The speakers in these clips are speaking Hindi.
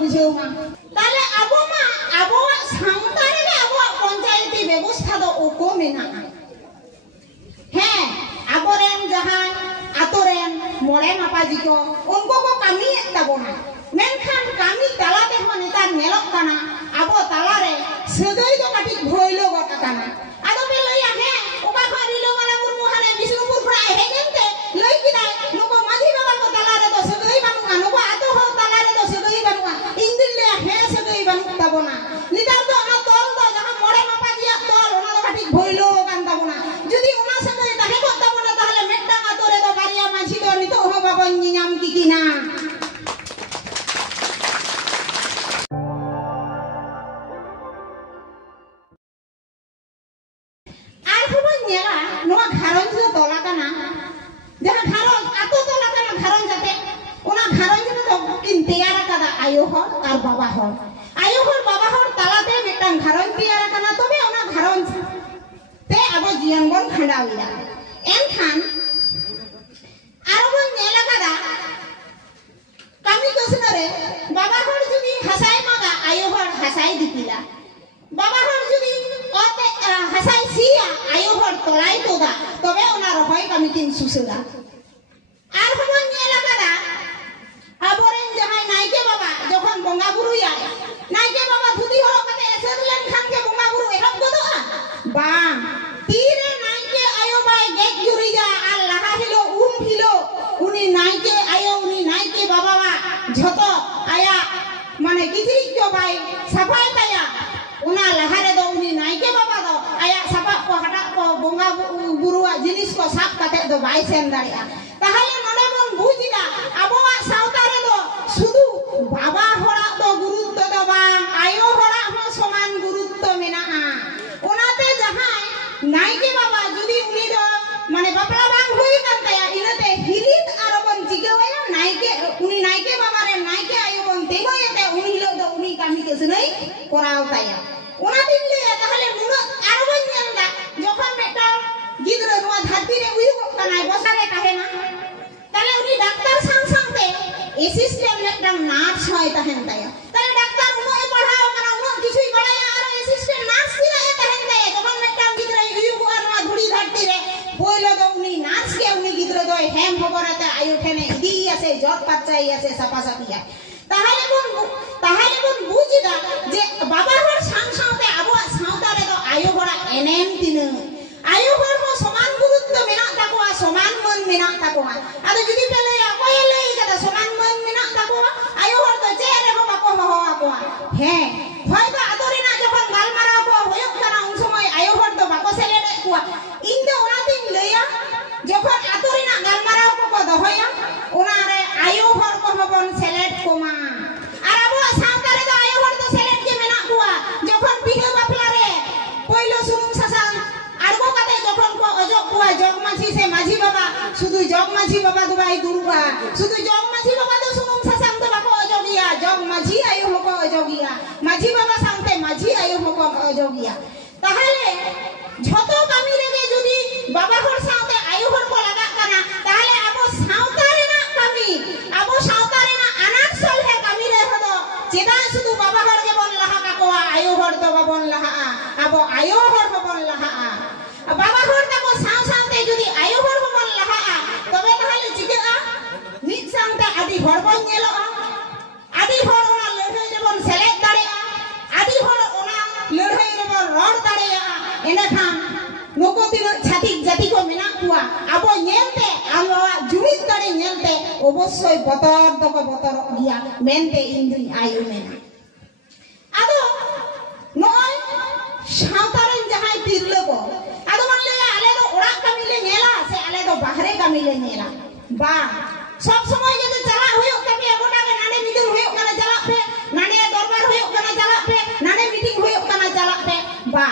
बुझेव मा ताले आबो मा आबो सावता रे आबो पंचायती व्यवस्था दो ओको मेना है आबोरेन जहां आतोरेन मोरे मापाजी को उनको को कमी तबोना मेनखान कमी तालाते हो नेतार नेलक काना आबो तालारे सगई दो काटी भइलो गटा काना आदो पे लइया हे ओका खरिलो वाला मुर्मु हाने विष्णुपुर फ्राई हे गनते लई किदाय नुको माझी बाबा को तालारे तो सगई बानुआ नुको आतो हो तालारे तो सगई बानुआ इंदिन ले हे सगई बानु तबोना निदार तो ना तोल दो जहां मोरे मापाजी तोल ओना दो काटी भइलो गान तबोना जदी ओना सगई ताहे को तबोना ताहले मेट्टा आतोरे दो बारिया माझी दो नितो हो बाबा नियाम किकिना आयो हर और बाबा हर तालाते मिटन घरन तैयार करना तबे ओना घरन ते आबो जीवन बन खंडाविला एनखान आरो नेला कदा कामी कसनरे बाबा हर जुदी हसाई मागा आयो हर हसाई दिपिला बाबा हर जुदी ओते हसाई सिया आयो हर तोलाई तोदा तबे ओना रहोय कामी किन सुसुला आरो नेला कदा आबोरेन जहां नाइके बाबा जखन बंगा बुरु याय नाइके बाबा धुती हरो कते एसरलेन खान के बंगा बुरु एहब गदोआ बा तीरे नाइके आयो बाय गेट जुरी जा आ लहा हिलो हिलो उनी नाइके आयो उनी नाइके बाबा झतो आया माने किजरी जो बाय सफाई ताया उना लहारे दो उनी नाइके बाबा दो आया सफा को हटा को बंगा बुरुआ जिनिस को साफ कते दो बाय सेन दाड़िया ताहले नोडे मन बुझिदा आबोवा सावता रे दो शुधु बाबा होड़ा तो गुरुत्व दो बांग आयो होड़ा हो समान गुरुत्व मेनाहा ओनाते जहां नाइके बाबा जुदी उनी दो माने बापला बांग हुई कान तया इनते हिरित आरोबन चिगवया नाइके उनी नाइके बाबा रे नाइके आयो बन तेगोयते उनी लो दो उनी कामी केसनई कोराव ताया ओना दिन ले ताहले नुनो आरोबन नेलदा जखन मेटा गिद्र नोआ धरती रे उई कनाय बसारे काहेना ताले उनी डाक्टर सांगते एसिस्टेंट लेटम नार्स होय तहन ताया ताले डाक्टर उनो पढ़ाओ करा उनो किछुई बड़ाया आरो एसिस्टेंट नार्स दिना ए तहन ताया जखन मेटा गिद्र उई को नोआ धुड़ी धरती रे बोइलो दो उनी नार्स के उनी गिद्र दो हेम खबरते आयु ठेने इदी आसे जत पाचाई आसे सापा सापिया ताहले बन बुझिदा जे बाबा हर सांगते आबो सावता रे दो आयु बड़ा एनएम तिन आयु हर को समान गुरुत्व मेना ताकोआ समान मन मेना ताकोआ आदो जुदी पेले अकोय लई कदा समान मन मेना ताकोआ आयु हर तो जे रे बाको हो आकोआ हे होयतो आदोरिना जखन गालमारा को होयक kana उन समय आयु हर तो बाको सेलेडे कोआ इन दो ओनातिन लइया जखन आदोरिना गालमारा को दोहया ओना रे आयु हर को हबन सेलेड कोमा आर आबो सावता रे दो आयु हर तो सेलेड के मेना कोआ जखन बिहे बापला रे पयलो सुनुम सासां आरबो काते जखन को अजक कोआ जगमाझी से माझी बाबा शुधु जगमाझी बाबा दुबाई दुरुबा शुधु जगमाझी बाबा तो सुनुम सासां तो बाको अजगिया जगमाझी आयु हको अजगिया माझी बाबा सांगते माझी आयु हको अजगिया ताहले झतो कामी रेगे जुदी बाबा हर सावते आयु हर को लगा काना ताहले आबो सावता रेना कामी आबो सावता रेना अनाथ सल है कामी रे हदो चेदा शुधु बाबा हर के बन लहा का कोआ आयु हर तो बाबन लहा आबो आयु हर को बन लहा बाबा हर तको साव सावते जुदी आयु हर को बन लहा तबे ताहले चिकेआ मित सांगते आदि हर बन नेलोआ आदि हर ओना लड़ाई रे बन सेलेक्ट दाड़ेआ आदि हर ओना लड़ाई रे बन रड़ दाड़ेआ एनाखान नको तिनो छातिक जाति को मेना कुआ आबो नेलते आलो जुमित दाड़े नेलते अवश्य बतर तको बतर गिया मेनते इंद्री आयु मेना आदो नय सावतारन जहां तिरलो को आदो मानले आले दो ओड़ा कामी ले नेला से आले दो बाहरे कामी ले नेला बा सब समय जदि चला होयो कामी गोटा के नाने मीटिंग होयो कना चला पे नाने दरबार होयो कना चला पे नाने मीटिंग होयो कना चला पे बा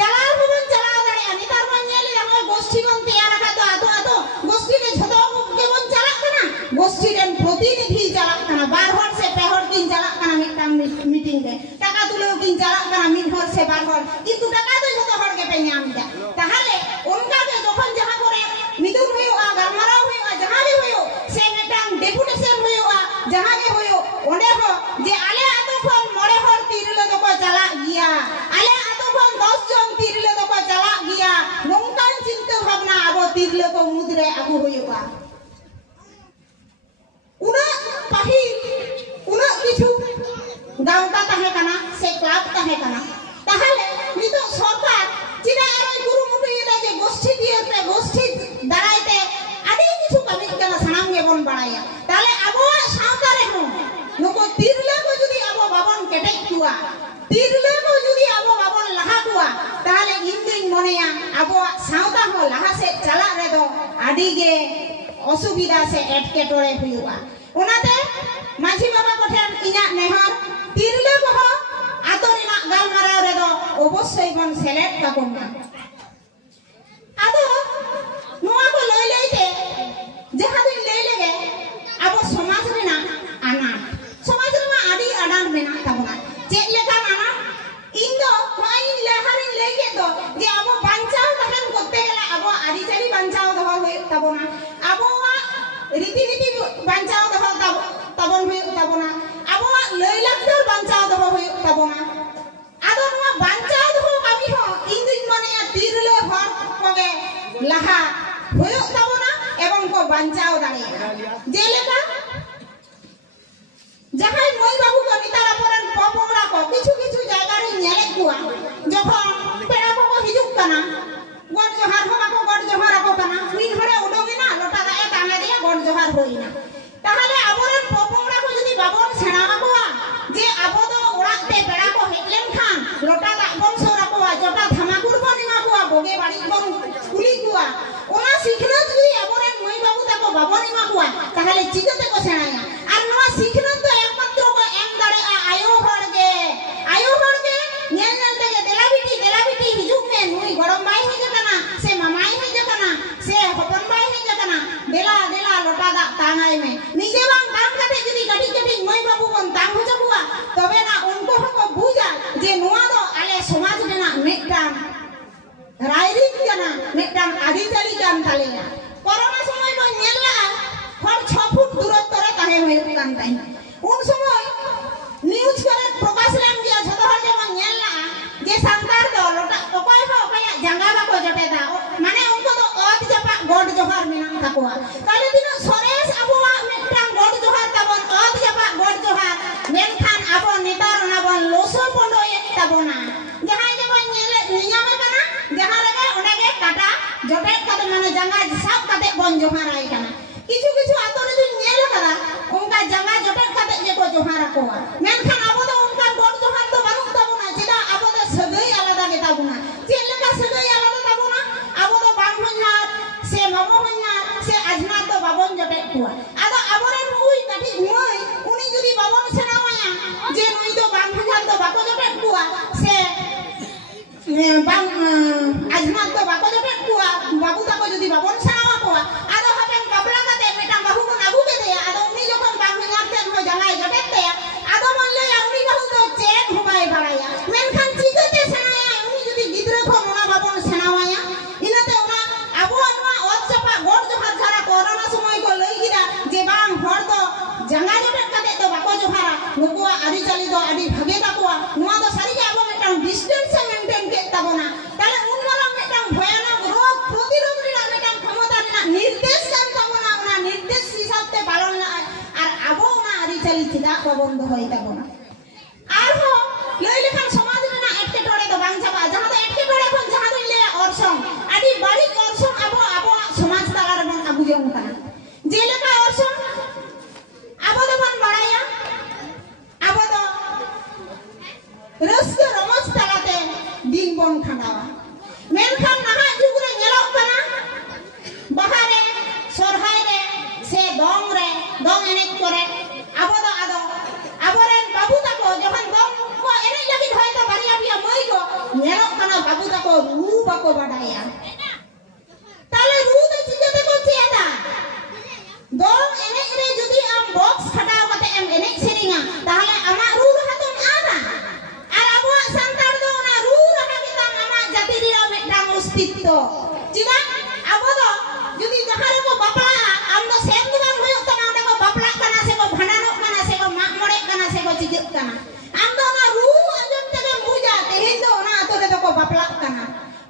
चला बबन चला दाड़े अनितार मन नेले हम गोष्ठी कोन तैयार का तो आतो गोष्ठी के झतो के बन चला कना गोष्ठी रे प्रतिनिधि चला कना बार हर से पेहर दिन चला कना मिटाम मीटिंग रे टाका तुलो किन चला कना मिन हर से बार हर किंतु टाका तो झतो हर के पे नाम दा ताहले उनका के जखन जहां करे मीटिंग होयो आ गरमारा होयो जहां भी होयो से मिटाम डेपुटेशन होयो जहां के होयो ओंडे हो जे आले गाँवता तहे कना से क्लब तहे कना ताहले नितो सरकार चिदा आरो गुरुमुटु इदा जे गोष्ठी दिए पे गोष्ठी दारायते आदि किछु कमी कना सनाम गे बन बाड़ाया ताहले आबो सावता रे हो नुको तिरले को जदी आबो बाबन केटे कुआ तिरले को जदी आबो बाबन लहा कुआ ताहले इंदिन मनेया आबो सावता हो लहा से चला रे दो आदि गे असुविधा से एटकेटोरे हुआ ओनाते माझी बाबा कोठेन इना नेहर तिरले को आतो रिना गालमाराव रे दो अवश्य बन सेलेक्ट काकोना आदो नोआ को लई लईते जहां दिन लई लेगे आबो समाज रिना आना समाज रे आदि आडान मेना ताबना चे लेका आना इन दो माइन लेहारिन लेगे दो जे आबो बांचाव तहन करते गेला आबो आदि चाली बांचाव दहो होय ताबना आबो रीति नीति बांचाव दहो ताबन होय ताबना आबो लई लाक्तर बांचाव दहो होय ताबना आदो नोआ बांचाव दहो कामी हो इन दिन माने तिरले हर कोगे लाहा होय ताबना एवं को बांचाव दाड़िया जेलेका जहां মই बाबू को नितारा परन पपोड़ा को किछु किछु जायगा रे नेले कुआ जखन पेड़ा को हिजुक कना गड जोहार होबा को गड जोहार को कना मिन हरे उडोगिना लोटा दाए तांगे दिया गड जोहार होइना ताहले आबोरन पपोड़ा को जदी बाबन सेनावा कोआ जे आबो दो ओड़ाक ते पेड़ा को हेटलेन खान लोटा दा बन सोरा कोआ जोटा धमाकुर को निमा कोआ बोगे बाड़ी बन कुली कोआ ओना सिखना जदी आबोरन মই बाबू ताको बाबन निमा कोआ ताहले चिगते को सेनाया आर नोआ सिखना तो एकमात्र को एम दाड़े आयो हड़गे नेल नेल तेगे देला बिटी हिजुक में नुई गरम बाई हे जकना से मामाई हे जकना से हपन बाई हे जकना देला लोटा दा तांगाई में निजे बांग काम काटे जदी गटी মই बाबू बन तांग हो जबुआ तबे ना उनको को बुझा जे नोआ दो आले समाज देना मेटाम रायरिक जना मेटाम आदिचाली कान तालेया कोरोना समय को नेला हर 6 फुट दूरत्व रे ताहे होय कान ताई उन समय न्यूज करे प्रकाश लाम दिया झतो हर जेमन नेला जे संतार दो लोटा ओकय हो ओकया जंगा बा को जटेदा माने उनको तो अत जपा गड जोहार मिनाम ताकोआ ताले दिन सरेस आबोवा मेटाम गड जोहार ताबन अत जपा गड जोहार मेनखान आबो नेतार नाबन लोसो पोंडो एक ताबोना जहां जेमन नेले नियामे कना जहां रे ओनेगे काटा जटे कते माने जंगा सब कते बन जोहार आइ कना किछु किछु आतो रे दिन नेल करा उनका जंगा जटे कते जे को जोहार कोआ मेनखान आबो दो उनका गड जोहार तो बानु ताबोना जेदा आबो दो सगई आलादा के ताबोना जेलेका सगई आलादा ताबोना आबो दो बांगमन्यार से ममोहन्यार से अजनार तो बाबन जटे कोआ आदो आबोरे मुई काठी मुई उनी जदी बाबन सेनामाया जे नुई तो बांगमन्यार तो बाको जटे कोआ से बांग अजनार तो बाको जटे कोआ बाबू ताको जदी बाबन सेनावा कोआ आदो हपेन कपड़ा काते मेटा बाहू को नाबू के दे आदो उनी जखन बांगमन्यार ते हो जंगाय जटे ते आदो मनले उनी बाहू तो चेक हुबाय बाड़ाया मेनखान चिगते सेनाया उनी जदी गिद्रा को मोना बाबन सेनावाया इनाते ओना आबो नोआ ओचपा गड जोहार झारा कोरोना समय को लई गिदा जे बांग हर दो जंगा जटे काते तो बाको जोहारा नुकुआ आदि चाली दो आदि भागे ताकोआ नोआ तो सारी के आबो मेटा डिस्टेंस मेंटेन के ताबोना ताले उन मारा मेटा भयानक रोग प्रतिरोध रिना मेटा क्षमता रिना निर्देश कान ताबोना ओना निर्देश हिसाब ते पालन ना आर आबो ओना आदि चाली चिदा को बंद होई ताबोना आर हो लई लेखान समाज रिना एटके टोरे तो बांग चाबा जहां तो एटके टोरे कोन जहां दिन ले औरसम आदि बाड़ी औरसम आबो समाज ताला रे बन आबु जेउ काना जेलेका औरसम आबो दो बन बाड़ाया आबो दो रस्क रमज तालाते दिन बन खांडावा मेनखान नाहा जुग रे नेलो काना बाहारे सरहाय रे से दंग एनेज करे आबो दो आबोरेन बाबू ताको जखन दंग को एनेज लागि होय तो बारिया बिया मई को नेलो काना बाबू ताको रू बाको बाडाया ताले रू तो चिजते को चेदा दंग एनेज रे जदी आम बॉक्स खटाव कते एम एनेज सेरिंगा ताहले आमा रू रहा तो आना आर आबो संतार दो ना रू रहा के ता आमा जाति रिरा मेटा अस्तित्व चिदा आबो दो जदी जहां रे को बापला आम दो सेम दो बांग होय तना ओंडे को बापला कना से को भनानो कना से को माग मोड़े कना से को चिगत कना आम दो ना रू अंजम तके मुजा तेहिन दो ना तो रे को बापला कना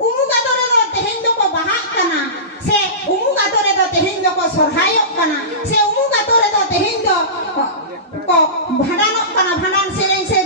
उमु का तो रे दो तेहिन दो को बहा कना से उमु का तो रे दो तेहिन दो को सरहायो कना से उमु का तो रे दो तेहिन दो को भनानो कना भनान सेरें से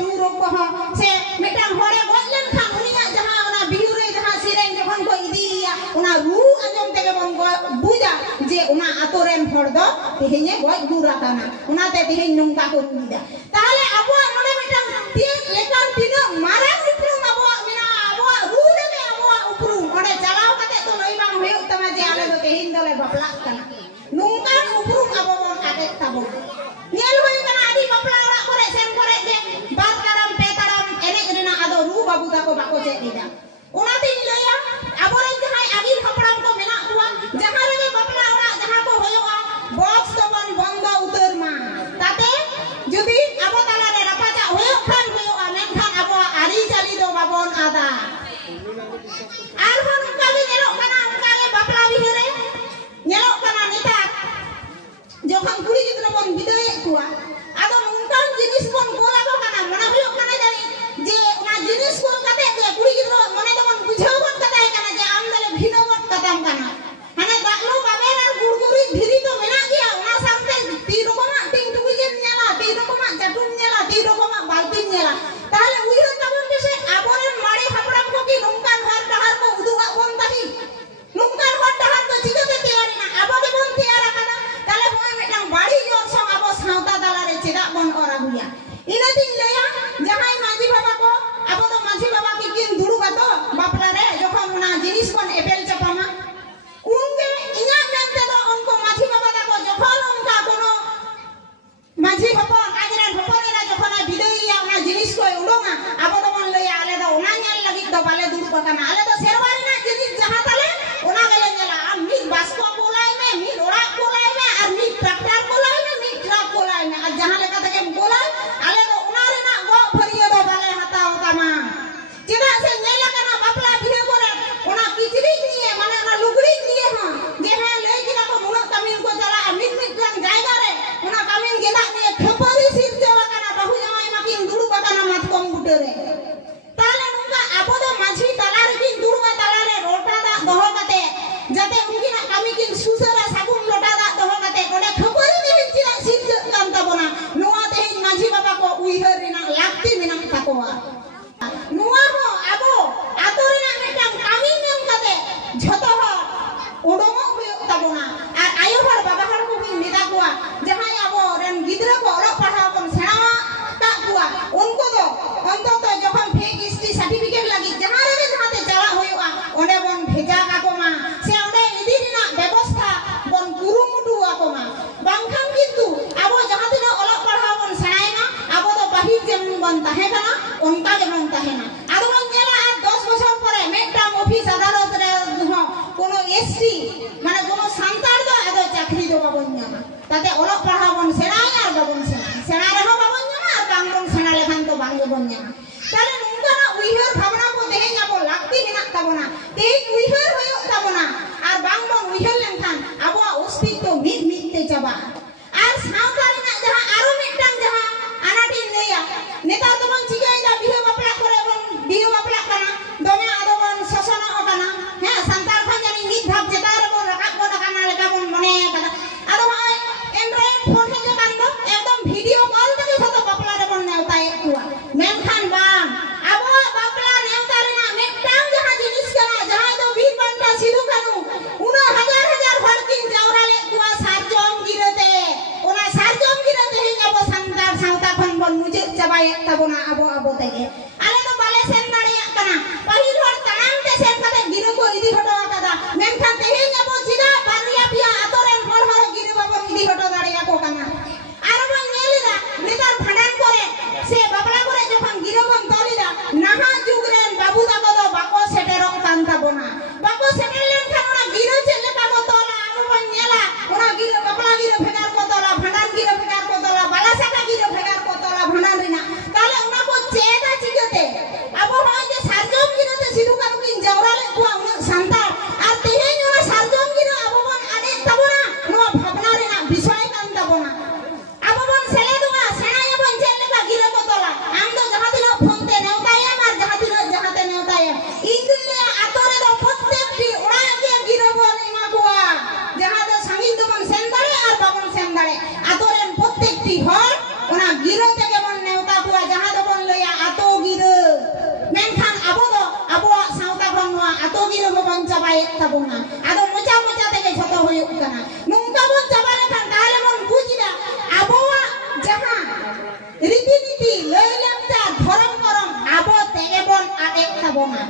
tehenya goj gura kana unate teheny nongka ko ruida tahale abo node mitang tie lekan tina marang uprum abo mina abo rude me abo uprum ode jalao kate to loi bang huyuk tama je ale do teheny dole bapla kana nongkan uprum abo bon ade tabo nyel hoy kana adi bapla ora kore sen kore je bar karam pe karam enek rena ado ru babu tako bako je ida unate ni loya abo ren jahai agil hapram ko mena kuwa jaha re bapla ora jaha ko hoyoga box to bon bondo utar ma tate jodi abo talare rapaja hoyok khan hoyoga menkhan abo ari jali do babon ada ar bon kali nyelok kana unkage bapla bihare nyelok kana neta jokhon kuri gidra bon bidoy kuwa ado nungkan jinis bon bola ko kana mona hoyok kana jari je ona jinis ko kate ge kuri gidra mone do bon bujhau bon kate kana je amdale bhino bon katam kana hane daklo baben ar gurguri dhiri to mena gya ona samte ti rokoma ting tugi gen nyala ti rokoma jatun nyala ti rokoma baltin nyala tahale uiho tabon dese aboren mare hapram ko ki nungkan har dahar ko uduga bon tahi nungkan har dahar ko jigate tiyari na abode bon tiyara kana tale hoy metang bari jor song abo sauta dalare cedak bon ora huya ina tin leya jahai maji baba ko abo to maji baba ki kin duru bato bapla re jokhon ona jinis kon epel chapama unke inya mente do onko maji baba ko jokhon onka kono maji hopon ajran hopon era jokhon bidoi ya ona jinis ko udonga abo to mon leya ale do ona nyal lagi do bale duru bakana ale do serwari na jinis jaha tale ona gele nyala ami basko bolai me mi ora bolai me ar mi tractor bolai me mi truck bolai me ar jaha leka take bolai ale do ona re na go phariyo do bale hata otama cheda se nyela kana bapla bihe kore ona kichri niye mane ona lugri niye ha je ha lei kina ko nuna kamin ko jala amit mitran jayga re ona kamin geda niye khapari sir jawa kana bahu jamai makin duru bakana mat kom gutere tale nunga abo do maji talar kin duru ba talare rota da doho kate jate unkina kami kin susara sagun lota da doho kate ode khapari ni chira sir kan tabona nuwa te maji baba ko uihar rina lakti minang takoa nuwa ho abo atore na metang kami nem kate jhoto ho udongo huyuk tabona ar ayo hor baba hor ko bin meda kuwa jahai abo ren gidra ko olok padhaw kon sena ta kuwa unko do ontoto jokhon fake history certificate lagi jaha re jahate jala huyuga onde bon bheja ka ko ma se onde idi rina ব্যবস্থা bon kurumutu ako ma bangkhan kintu abo jaha dina olok padhaw kon senai na abo do bahir jemun bon tahe kana onka jemon tahe na ado bon nyela ar 10 bochor pore metang office adalat re kono ST mane kono santar do ado chakri do babon nyama tate olok padhaw bon senai ar babon senai re ho babon nyama ar bangbon sena lekhan to bangge bon nyama tale nungka na uihar bhabna ko teheny abo lakti menak tabona teheny uihar hoyok tabona ar bangbon uihar lenkhan abo ostitto mit mit te chaba ar sauta rena jaha aro metang jaha anatin leya netar do bon chikai da bihe bapla kore bon bihe bapla kana dome ado bon sosona okana he santar khan jani mit bhab jetar bon rakap bon kana leka bon mone kana ado hoy android phone he kando ekdom video call teke photo bapla re bon neuta ekua menkhan bang abo bapla neuta rena metang jaha jinis kana jaha do bir banta sidhu kanu una hajar hajar bharkin jawra le kuwa sarjom girate ona sarjom girate he abo santar sauta khon bon mujik chabai tabona abo tege ale do bale sen dariya kana pahil hor tanam te sen kate giro ko idi hoto kada menkhan tehe abo jida bariya pia atoren hor hor giro babon idi hoto dariya ko kana aro bon nyelida netar bhadan kore se babla kore jokhon giro bon tolida naha jugren babu tako do bako seterok kan tabona bako setel lenkhan ona giro chelle ka ko tola aro bon nyela ona giro babla giro bhegar ko tola bhadan giro bhegar ko tola bala saka giro bhegar ko tola bhadan rina tale ona ko cheda chigate abo hoy je sarjom girate sidhu kanu kin jawra le kuwa una santar ar teheny ona sarjom giro abo bon ane tabona no bhabna rina bishoy kan tabona abo bon sele dunga senaya bon chelle ka giro ko tola am do jaha dino phone te neutaya mar jaha dino jaha te neutaya indile atore do prottek ti ora ge giro bon ima kuwa jaha do sangin do bon sendare ar babon sendare atoren prottek ti hor ona giro teke bon neuta kuwa jaha do bon leya ato giro menkhan abo do abo sauta kon noa ato giro bon chabai tabona ado mocha mocha teke jhoto hoyuk kana nungka bon chabale kan tahale bon ᱛᱟᱵᱚᱱᱟ